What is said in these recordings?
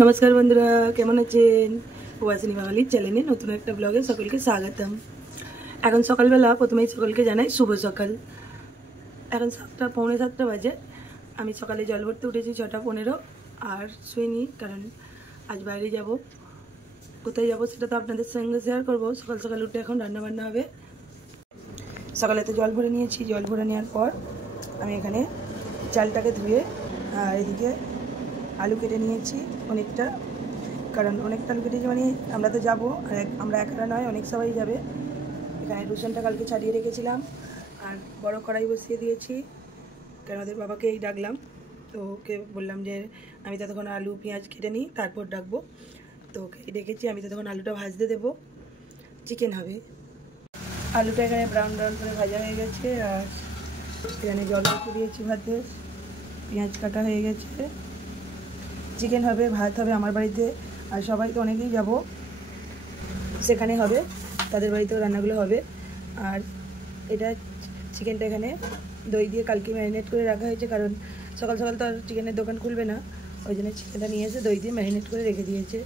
नमस्कार बंधुरा केमन आছেন ওয়াসিনী বাঙালি চ্যানেলে নতুন একটা ব্লগে সকলকে স্বাগতম। এখন সকালবেলা প্রথমেই সকলকে জানাই শুভ সকাল। এখন 7:45 বাজে। আমি সকালে জল ভরতে উঠেছি 6:15 আর শুইনি, কারণ আজ বাইরে যাব। কোথায় যাব সেটা তো আপনাদের সঙ্গে শেয়ার করব। সকাল সকাল উঠে এখন রান্না বান্না হবে। সকালে তো জল ভরে নিয়েছি, জল ভরে নেওয়ার পর আমি এখানে চালটাকে ধুয়ে আর এদিকে আলু কেটে নিয়েছি অনেকটা, কারণ অনেকটা আলু কেটেছি, মানে আমরা তো যাবো আর আমরা একা নয়, অনেক সবাই যাবে। এখানে রসুনটা কালকে ছাড়িয়ে রেখেছিলাম আর বড় কড়াই বসিয়ে দিয়েছি, কারণ ওদের বাবাকেই ডাকলাম। তো ওকে বললাম যে আমি ততক্ষণ আলু পেঁয়াজ কেটে নিই, তারপর ডাকবো। তো ওকে ডেকেছি, আমি ততক্ষণ আলুটা ভাজতে দেবো, চিকেন হবে। আলুটা এখানে ব্রাউন ব্রাউন করে ভাজা হয়ে গেছে আর এখানে জল দিয়েছি ভাতে, পেঁয়াজ কাটা হয়ে গেছে। চিকেন হবে, ভাত হবে আমার বাড়িতে, আর সবাই তো অনেকেই যাব সেখানে হবে, তাদের বাড়িতেও রান্নাগুলো হবে। আর এটা চিকেনটা এখানে দই দিয়ে কালকে ম্যারিনেট করে রাখা হয়েছে, কারণ সকাল সকাল তো আর চিকেনের দোকান খুলবে না, ওই জন্য চিকেনটা নিয়ে এসে দই দিয়ে ম্যারিনেট করে রেখে দিয়েছে।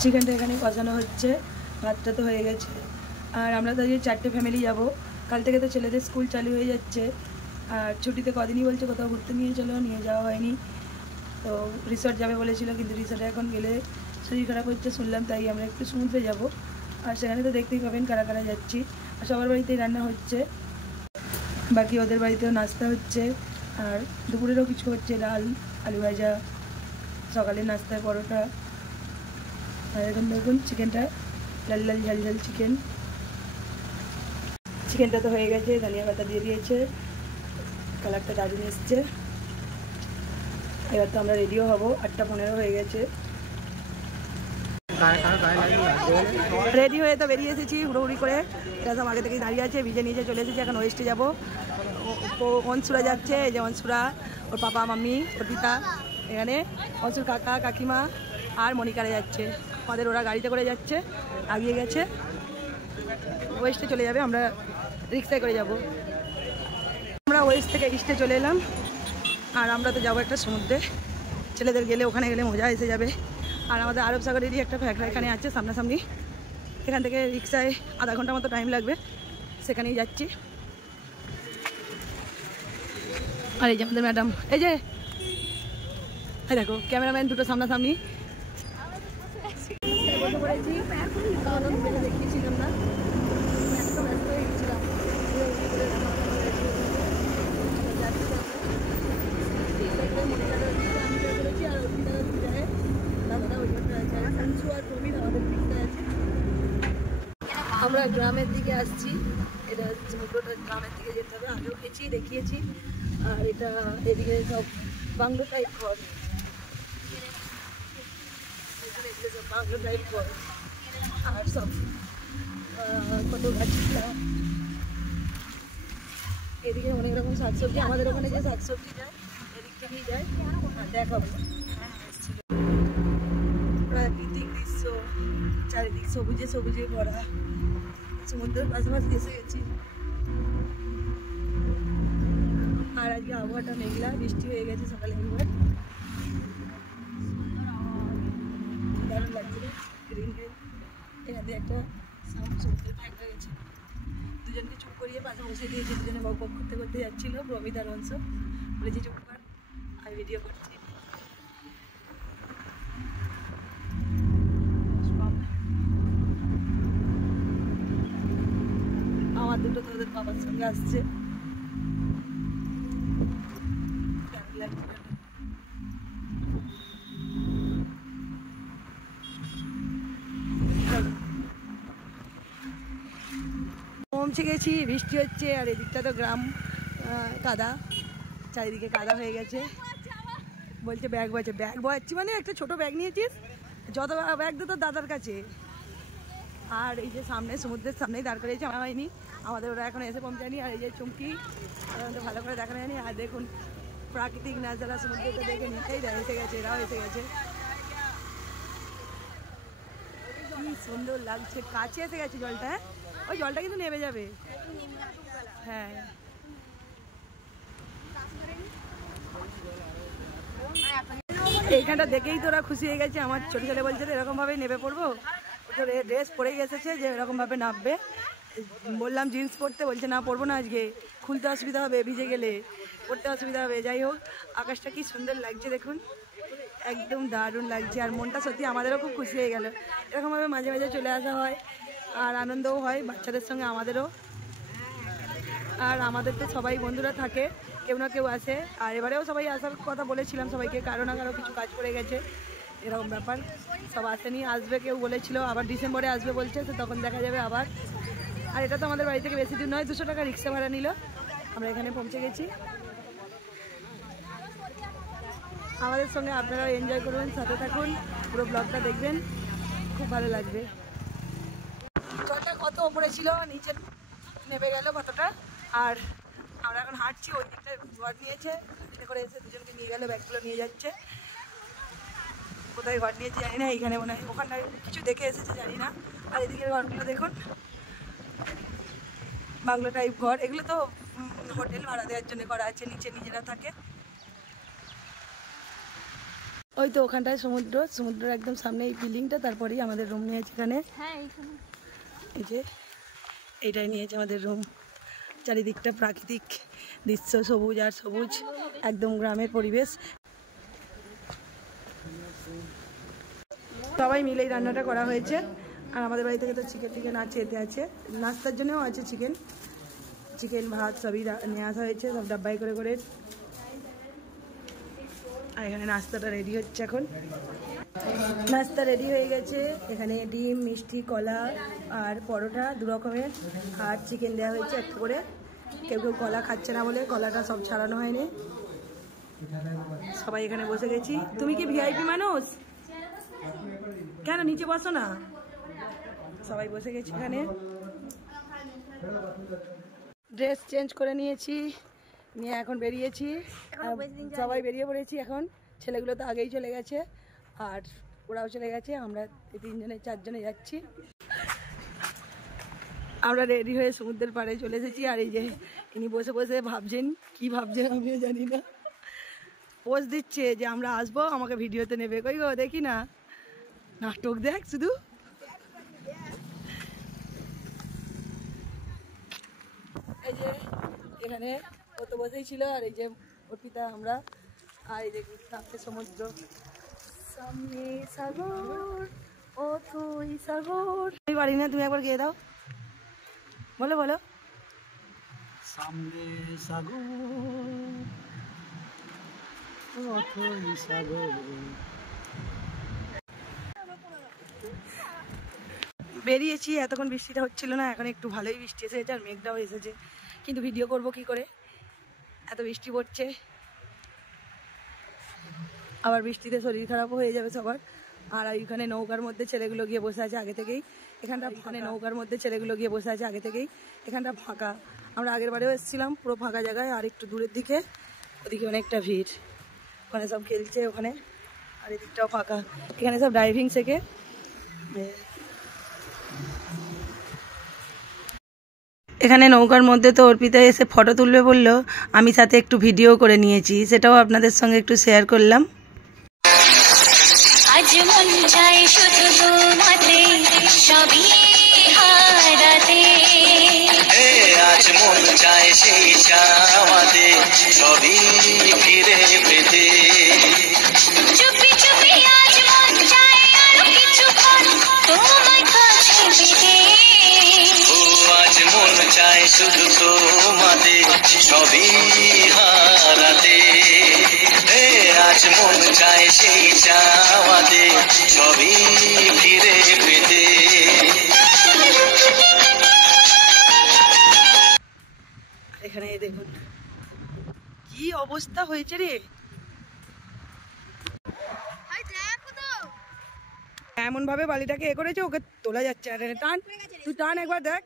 চিকেনটা এখানে কষানো হচ্ছে, ভাতটা তো হয়ে গেছে। আর আমরা তো আজকে 4টে ফ্যামিলি যাব। কাল থেকে তো ছেলেদের স্কুল চালু হয়ে যাচ্ছে, আর ছুটিতে কদিনই বলছে কোথাও ঘুরতে নিয়ে চলো, নিয়ে যাওয়া হয়নি। তো রিসর্ট যাবে বলেছিল, কিন্তু রিসর্টে এখন গেলে শরীর খারাপ হচ্ছে শুনলাম, তাই আমরা একটু সমুদ্রে যাব। আর সেখানে তো দেখতেই পাবেন কারা কারা যাচ্ছি। আর সবার বাড়িতেই রান্না হচ্ছে, বাকি ওদের বাড়িতেও নাস্তা হচ্ছে, আর দুপুরেরও কিছু হচ্ছে, ডাল আলু ভাজা, সকালের নাস্তায় পরোটা। আর এখন দেখুন চিকেনটা লাল লাল ঝাল ঝাল চিকেনটা তো হয়ে গেছে, ধনিয়া পাতা দিয়ে দিয়েছে, কালারটা দারুণ এসছে। এবার তো আমরা রেডিও হব, 8:15 হয়ে গেছে। রেডি হয়ে তো বেরিয়ে এসেছি হুড়োহুড়ি করে, এরা সব আগে থেকেই দাঁড়িয়ে আছে, ভিজে নিচে চলে এসেছি। এখন ওয়েস্টে যাবো। অনসুরা যাচ্ছে, এই যে অনসুরা, ওর পাপা মাম্মি, ওর পিতা, এখানে অনসুর কাকা কাকিমা আর মনিকারে যাচ্ছে। আমাদের ওরা গাড়িতে করে যাচ্ছে, আগিয়ে গেছে, ওয়েস্টে চলে যাবে, আমরা রিক্সায় করে যাব। আমরা ওয়েস্ট থেকে ইস্টে চলে এলাম, আর আমরা তো যাবো একটা সমুদ্রে। ছেলেদের গেলে ওখানে গেলে মজা এসে যাবে। আর আমাদের আরব সাগরেরই একটা ফ্যাক্টরি এখানে আছে সামনাসামনি, এখান থেকে রিক্সায় আধা ঘন্টা মতো টাইম লাগবে, সেখানেই যাচ্ছি। আর এই যে আমাদের ম্যাডাম, এই যে দেখো ক্যামেরাম্যান দুটো সামনাসামনি। দেখিয়েছিলাম না, আমরা গ্রামের দিকে আসছি, এটা সমুদ্রটা গ্রামের দিকে যেতে হবে, আগেও গেছি দেখিয়েছি। আর এটা এদিকে সব বাংলো টাইপ ঘর, সব বাংলো টাইপ ঘর, আর সব কত গাছপালা। এদিকে অনেক রকম শাকসবজি, আমাদের ওখানে যে শাকসবজি যায় এদিক থেকেই যায়, দেখাবো। প্রাকৃতিক দৃশ্য, চারিদিক সবুজে সবুজে ভরা, সমুদ্রের পাশাপাশি এসে গেছি। আর আজকে আবহাওয়াটা মেঘলা, বৃষ্টি হয়ে গেছে সকালে একবার, দারুণ লাগছিল। গ্রিন গ্রিন, এখান থেকে একটা সমুদ্রের ফ্যাক্টরি গেছে, দুজনকে চুপ করিয়ে পাশে বসে দিয়েছে, দুজনে বক বক করতে করতে যাচ্ছিলো। প্রমিত আর অংশ বলেছি চুপ কর, আমি ভিডিও করছি। আমার দুটো তো ওদের বাবার সঙ্গে আসছে, পৌঁছে গেছি। বৃষ্টি হচ্ছে আর এদিকটা তো গ্রাম, কাদা, চারিদিকে কাদা হয়ে গেছে। বলছে ব্যাগ বয়েছে, ব্যাগ বয়াচ্ছি মানে একটা ছোট ব্যাগ নিয়েছিস, যত ব্যাগ তো তোর দাদার কাছে। আর এই যে সামনে সমুদ্রের সামনেই দাঁড় করিয়েছে, আমার হয়নি, আমাদের ওরা এখন এসে পৌঁছায়নি। আর এই যে চুমকি, ভালো করে দেখানো যায়নি। আর দেখুন প্রাকৃতিক নাজারা, সমুদ্রটা দেখে নিতেই দেয়, এসে গেছে, এরাও এসে গেছে। কি সুন্দর লাগছে, কাছে এসে গেছে জলটা। হ্যাঁ, ওই জলটা কিন্তু নেমে যাবে। হ্যাঁ, এইখানটা দেখেই তো ওরা খুশি হয়ে গেছে। আমার ছোটো ছেলে বলছে এরকমভাবেই নেমে পড়বো, তো ড্রেস পরেই এসেছে যে এরকমভাবে নামবে। বললাম জিন্স পরতে, বলছে না পরবো না, আজকে খুলতে অসুবিধা হবে, ভিজে গেলে পরতে অসুবিধা হবে। যাই হোক, আকাশটা কি সুন্দর লাগছে দেখুন, একদম দারুণ লাগছে। আর মনটা সত্যি আমাদেরও খুব খুশি হয়ে গেল। এরকমভাবে মাঝে মাঝে চলে আসা হয় আর আনন্দও হয় বাচ্চাদের সঙ্গে, আমাদেরও। আর আমাদের তো সবাই বন্ধুরা থাকে, কেউ না কেউ আসে। আর এবারেও সবাই আসার কথা বলেছিলাম সবাইকে, কারো না কারো কিছু কাজ পড়ে গেছে, এরকম ব্যাপার। সব আসেনি, আসবে কেউ বলেছিল, আবার ডিসেম্বরে আসবে বলছে, তো তখন দেখা যাবে আবার। আর এটা তো আমাদের বাড়ি থেকে বেশি দূর নয়, 200 টাকা রিক্সা ভাড়া নিল, আমরা এখানে পৌঁছে গেছি। আমাদের সঙ্গে আপনারাও এনজয় করুন, সাথে থাকুন, পুরো ব্লগটা দেখবেন, খুব ভালো লাগবে। জলটা কত ওপরে ছিল, নিচে নেমে গেল কতটা। আর আমরা এখন হাঁটছি, ওই দিকটা ঘর নিয়েছে, গাড়িতে করে এসে দুজনকে নিয়ে গেল, ব্যাগগুলো নিয়ে যাচ্ছে। কোথায় ঘর নিয়েছে জানি না, এইখানে মনে হয় ওখানটায় কিছু দেখে এসেছে জানি না। আর এদিকের ঘরগুলো দেখুন, বাংলো টাইপ ঘর, এগুলো তো হোটেল ভাড়া দেওয়ার জন্য করা আছে, নিচে নিজেরা থাকে। ওই তো ওখানটায় সমুদ্র, সমুদ্রের একদম সামনে এই বিল্ডিংটা, তারপরেই আমাদের রুম নিয়েছে এখানে। এই যে এইটাই নিয়েছে আমাদের রুম। চারিদিকটা প্রাকৃতিক দৃশ্য, সবুজ আর সবুজ, একদম গ্রামের পরিবেশ। সবাই মিলেই রান্নাটা করা হয়েছে। আর আমাদের বাড়ি থেকে তো চিকেন আছে, এতে আছে, নাস্তার জন্যও আছে চিকেন ভাত সবই নিয়ে আসা হয়েছে, সব ডাব্বাই করে করে। আর এখানে নাস্তাটা রেডি হচ্ছে এখন। নাস্তা রেডি হয়ে গেছে, এখানে ডিম, মিষ্টি, কলা আর পরোটা 2 রকমের, আর চিকেন দেওয়া হয়েছে একটা করে। কেউ কেউ কলা খাচ্ছে না বলে কলাটা সব ছাড়ানো হয়নি। সবাই এখানে বসে গেছি। তুমি কি ভিআইপি মানুষ? কেন নিচে বসো না? সবাই বসে গেছি এখানে। ড্রেস চেঞ্জ করে নিয়েছি, নিয়ে এখন বেরিয়েছি, সবাই বেরিয়ে পড়েছি এখন। ছেলেগুলো তো আগেই চলে গেছে, আর ওরাও চলে গেছে, আমরা 3 4 জনে যাচ্ছি। আমরা রেডি হয়ে সমুদ্রের পাড়ে চলে এসেছি। আর এই যে ইনি বসে বসে ভাবছেন, কি ভাবছেন আমিও জানি না, পোজ দিচ্ছে যে আমরা আসবো, আমাকে ভিডিওতে নেবে। কই গো দেখি না, নাটক দেখ শুধু। এই যে এখানে ও তো বসেই ছিল, আর এই যে অর্পিতা, আমরা। আর এই যে সামনে সমুদ্র, সামনে সাগর, ও তুই সাগর। আমি পারি না, তুমি একবার গিয়ে দাও, বলো বলো। সামনে সাগর, ও তুই সাগর। বেরিয়েছি, এতক্ষণ বৃষ্টিটা হচ্ছিল না, এখন একটু ভালোই বৃষ্টি এসেছে, আর মেঘটাও এসেছে, কিন্তু ভিডিও করব কি করে, এত বৃষ্টি পড়ছে। আবার বৃষ্টিতে শরীর খারাপও হয়ে যাবে সবার। আর এইখানে নৌকার মধ্যে ছেলেগুলো গিয়ে বসে আছে আগে থেকেই, এখানটা নৌকার মধ্যে ছেলেগুলো গিয়ে বসে আছে আগে থেকেই। এখানটা ফাঁকা, আমরা আগের বারেও এসেছিলাম পুরো ফাঁকা জায়গায়, আর একটু দূরের দিকে ওদিকে অনেকটা ভিড়, ওখানে সব খেলছে ওখানে। আর এদিকটাও ফাঁকা, এখানে সব ড্রাইভিং শেখে। এখানে নৌকার মধ্যে তো অর্পিতা এসে ফটো তুলবে বললো, আমি সাথে একটু ভিডিও করে নিয়েছি, সেটাও আপনাদের সঙ্গে একটু শেয়ার করলাম। আজ মন চায় শুধু তোমাতে সবই হারাতে, আজ মন চায় সেই চাওয়াতে সবই ফিরে পেতে, চুপি চুপি আজ মন চায় আরো কিছুক্ষণ তোমায় কাছে পেতে, ও আজ মন চায় শুধু তোমাতে সবই হারাতে, আজ মন চায় সেই চাওয়াতে সবই ফিরে পেতে। এখানে দেখুন কি অবস্থা হয়েছে রে, এমন ভাবে বালিটাকে এ করেছে, ওকে তোলা যাচ্ছে। আর টান, তুই টান একবার দেখ,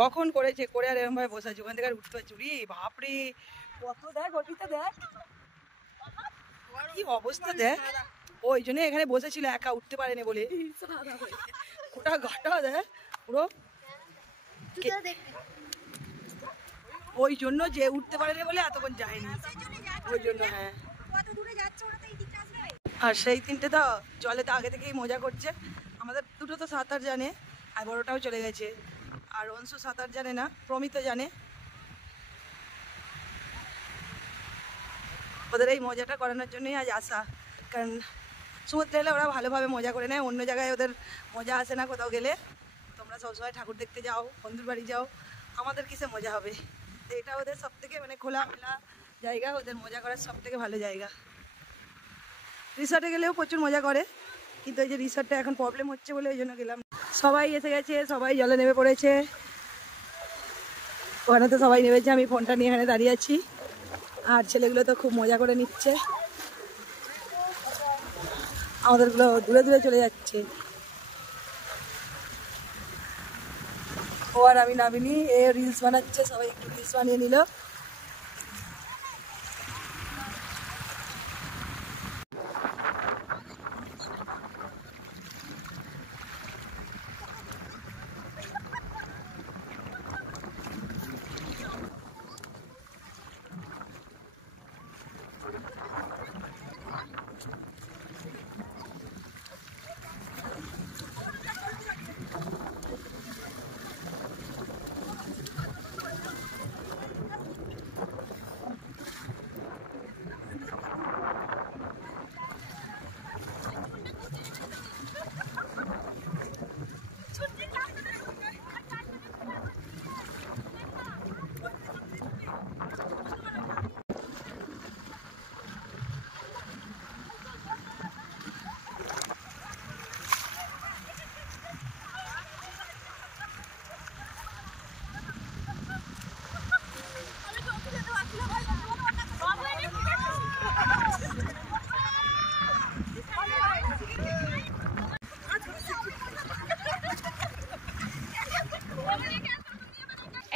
কখন করেছে করে, আর এরকম ভাবে বসে আছে, ওখান থেকে আর উঠতে পারছি। বাপরে কত দেখ, অর্পিতা দেখ কি অবস্থা দেখ, ওই জন্য এখানে বসেছিল, একা উঠতে পারেনি বলে। ওটা ঘাটা দেখ পুরো, ওই জন্য যে উঠতে পারেনি বলে এতক্ষণ যায়নি, ওই জন্য। হ্যাঁ, আর সেই তিনটে তো জলে তো আগে থেকেই মজা করছে। আমাদের দুটো তো সাঁতার জানে, আর বড়টাও চলে গেছে। আর অংশু সাঁতার জানে না, প্রমিত জানে। ওদের এই মজাটা করানোর জন্যই আজ আসা, কারণ সমুদ্রে এলে ওরা ভালোভাবে মজা করে নেয়, অন্য জায়গায় ওদের মজা আসে না। কোথাও গেলে তোমরা সবসময় ঠাকুর দেখতে যাও, বন্ধুর বাড়ি যাও, আমাদের কিসে মজা হবে? তো এটা ওদের সব থেকে মানে খোলামেলা জায়গা, ওদের মজা করার সব থেকে ভালো জায়গা। রিসর্টে গেলেও প্রচুর মজা করে, কিন্তু এই যে রিসর্টটা এখন প্রবলেম হচ্ছে বলে ওই জন্য গেলাম। সবাই এসে গেছে, সবাই জলে নেমে পড়েছে। ওখানে তো সবাই নেমেছে, আমি ফোনটা নিয়ে এখানে দাঁড়িয়ে আছি। আর ছেলেগুলো তো খুব মজা করে নিচ্ছে, আমাদেরগুলো দূরে দূরে চলে যাচ্ছে। ও আর আমি নামিনি, এ রিলস বানাচ্ছে, সবাই একটু রিলস বানিয়ে নিল।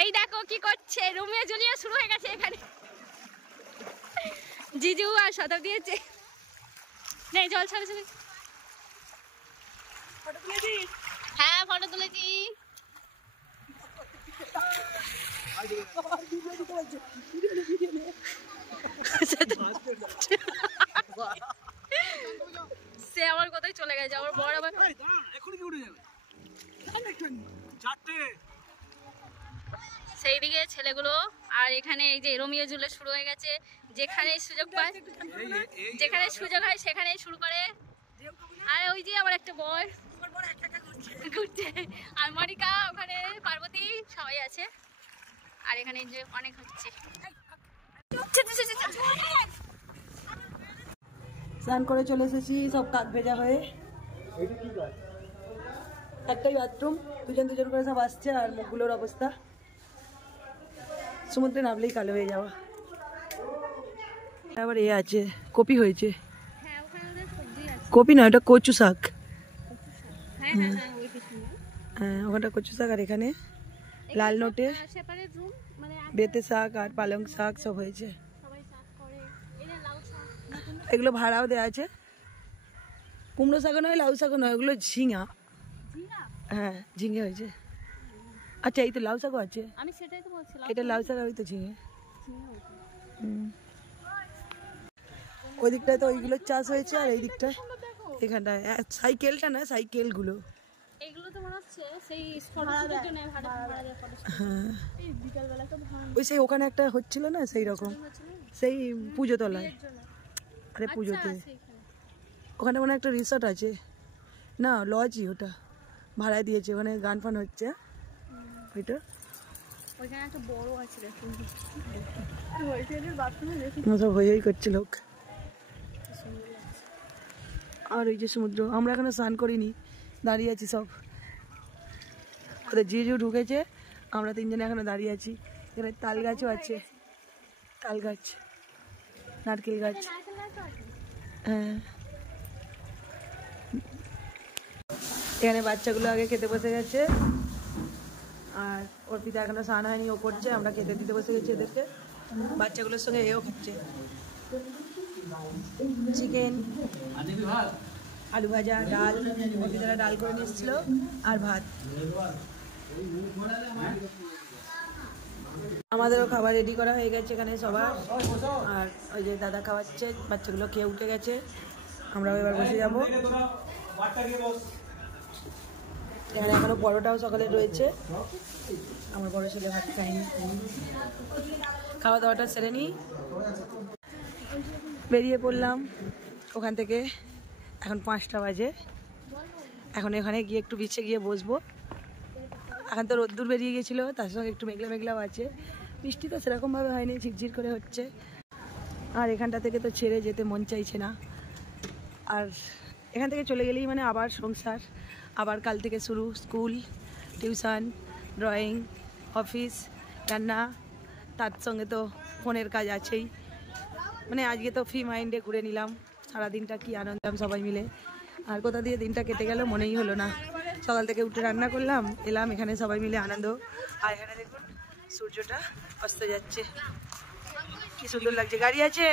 এই দেখো কি করছে, রোমিও জুলিয়া শুরু হয়ে গেছে এখানে। জিজু আর শতাব দিয়েছে, নেই জল ছাড়ে ছাড়ে। হ্যাঁ, ফটো তুলেছি। সে আমার কোথায় চলে গেছে, আমার বড় আবার সেই দিকে ছেলেগুলো। আর এখানে এই যে রোমিও জুলে শুরু হয়ে গেছে, যেখানে সুযোগ পায়, যেখানে সুযোগ হয় সেখানেই শুরু করে। আর ওই যে আমার একটা বয় ঘুরছে, আর মনিকা ওখানে, পার্বতী সবাই আছে। আর এখানে যে অনেক হচ্ছে, স্নান করে চলে এসেছি, সব কাক ভেজা হয়ে। একটাই বাথরুম, দুজন দুজন করে সব আসছে। আর মুখগুলোর অবস্থা, সমুদ্রে নামলেই কালো হয়ে যাওয়া। আবার এ আছে, কপি হয়েছে। কপি না, ওটা কচু শাক। হ্যাঁ, ওখানটা কচু শাক। আর এখানে লাল নোটে বেতে শাক আর পালং শাক সব হয়েছে। এগুলো ভাড়াও দেওয়া আছে। কুমড়ো শাক নয়, লাউ শাক নয়, ওগুলো ঝিঙা। হ্যাঁ, ঝিঙে হয়েছে। আচ্ছা, এই তো লাউ শাকও আছে। আমি সেটাই তো বলছিলাম, এটা লাউ শাক, ওই তো ঝিঙে। ওই দিকটায় তো ওইগুলোর চাষ হয়েছে, আর এই দিকটায় এখানটায় সাইকেলটা না, সাইকেলগুলো এইগুলো তো মনে হচ্ছে সেই ফটোশুটের জন্য ভাড়া দেওয়া ফটো। হ্যাঁ, এই বিকালবেলা তো ওই সেই ওখানে একটা হচ্ছিল না, সেই রকম, সেই পুজো তলায়। আরে পুজোতে ওখানে মানে একটা রিসর্ট আছে না, লজই, ওটা ভাড়ায় দিয়েছে। ওখানে গান ফান হচ্ছে, ওইটা ওইখানে একটা বড় আছে দেখুন, সব হই হই করছে লোক। আর ওই যে সমুদ্র, আমরা এখানে স্নান করিনি, দাঁড়িয়ে আছি সব। ওদের জিজু ঢুকেছে, আমরা তিনজনে এখানে দাঁড়িয়ে আছি। এখানে তাল গাছও আছে, তাল গাছ, নারকেল গাছ। হ্যাঁ, এখানে বাচ্চাগুলো আগে খেতে বসে গেছে, আর ওর পিতা এখনো স্নান হয়নি, ও করছে। আমরা খেতে দিতে বসে গেছি এদেরকে, বাচ্চাগুলোর সঙ্গে এও খাচ্ছে। চিকেন, আলু ভাজা, ডাল, ওর পিতারা ডাল করে নিয়ে এসেছিল, আর ভাত। আমাদেরও খাবার রেডি করা হয়ে গেছে এখানে সবার। আর ওই যে দাদা খাওয়াচ্ছে, বাচ্চাগুলো খেয়ে উঠে গেছে, আমরাও এবার বসে যাবো। এখানে এখনো পরোটাও সকালে রয়েছে, আমার বড় ছেলে ভাত খায়নি। খাওয়া দাওয়াটা সেরে নিই, বেরিয়ে পড়লাম ওখান থেকে। এখন 5টা বাজে, এখন এখানে গিয়ে একটু বিচে গিয়ে বসবো। এখন তো রোদ্দুর বেরিয়ে গেছিলো, তার সঙ্গে একটু মেঘলা মেঘলাও আছে। বৃষ্টি তো সেরকমভাবে হয়নি, ঝিরঝির করে হচ্ছে। আর এখানটা থেকে তো ছেড়ে যেতে মন চাইছে না। আর এখান থেকে চলে গেলেই মানে আবার সংসার, আবার কাল থেকে শুরু স্কুল, টিউশন, ড্রয়িং, অফিস, রান্না, তার সঙ্গে তো ফোনের কাজ আছেই। মানে আজকে তো ফ্রি মাইন্ডে ঘুরে নিলাম, সারাদিনটা কি আনন্দাম সবাই মিলে। আর কোথা দিয়ে দিনটা কেটে গেল মনেই হলো না। সকাল থেকে উঠে রান্না করলাম, এলাম এখানে সবাই মিলে আনন্দ। আর এখানে দেখুন সূর্যটা অস্ত যাচ্ছে, কি সুন্দর লাগছে। গাড়ি আছে,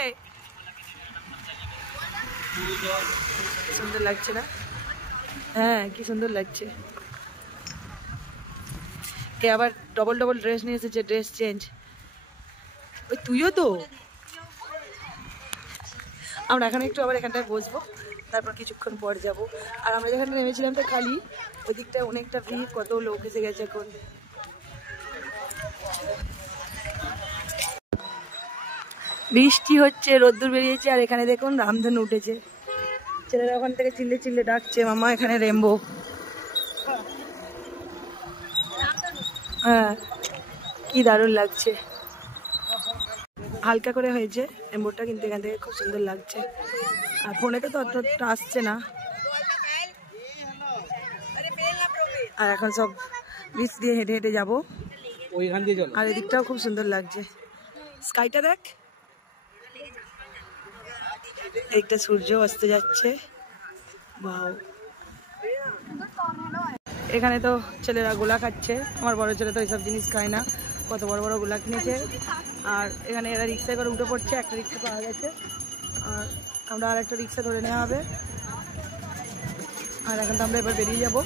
সুন্দর লাগছে না? হ্যাঁ, কি সুন্দর লাগছে। এ আবার ডবল ডবল ড্রেস নিয়ে এসেছে, ড্রেস চেঞ্জ। ওই তুইও তো। আমরা এখন একটু আবার এখানটায় বসবো, তারপর কিছুক্ষণ পর যাব। আর আমরা যেখানে নেমেছিলাম তো খালি, ওই দিকটা অনেকটা ভিড়, কত লোক এসে গেছে এখন। বৃষ্টি হচ্ছে, রোদ্দুর বেরিয়েছে, আর এখানে দেখুন রামধনু উঠেছে। ছেলেরা ওখান থেকে চিল্লে চিল্লে ডাকছে, মামা এখানে রেমবো। হ্যাঁ, কি দারুণ লাগছে। হালকা করে হয়েছে রেমবোটা, কিন্তু এখান থেকে খুব সুন্দর লাগছে। আর ফোনেতে তো অতটা আসছে না। আর এখন সব ব্রিজ দিয়ে হেঁটে হেঁটে যাবো, আর এদিকটাও খুব সুন্দর লাগছে। স্কাইটা দেখ, একটা সূর্য অস্ত যাচ্ছে। বাও, এখানে তো ছেলেরা গোলা খাচ্ছে। আমার বড় ছেলে তো এইসব জিনিস খায় না, কত বড় বড় গোলা কিনেছে। আর এখানে এরা রিক্সায় করে উঠে পড়ছে, একটা রিক্সা পাওয়া গেছে। আর আমরা আর একটা রিক্সা ধরে নেওয়া হবে। আর এখন তো আমরা এবার বেরিয়ে যাবো।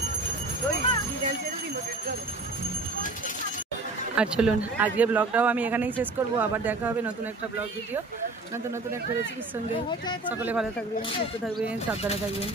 আর চলুন আজকের ব্লগটাও আমি এখানেই শেষ করবো। আবার দেখা হবে নতুন একটা ব্লগ ভিডিও, নতুন নতুন একটা রেসিপির সঙ্গে। সকলে ভালো থাকবেন, সুস্থ থাকবেন, সাবধানে থাকবেন।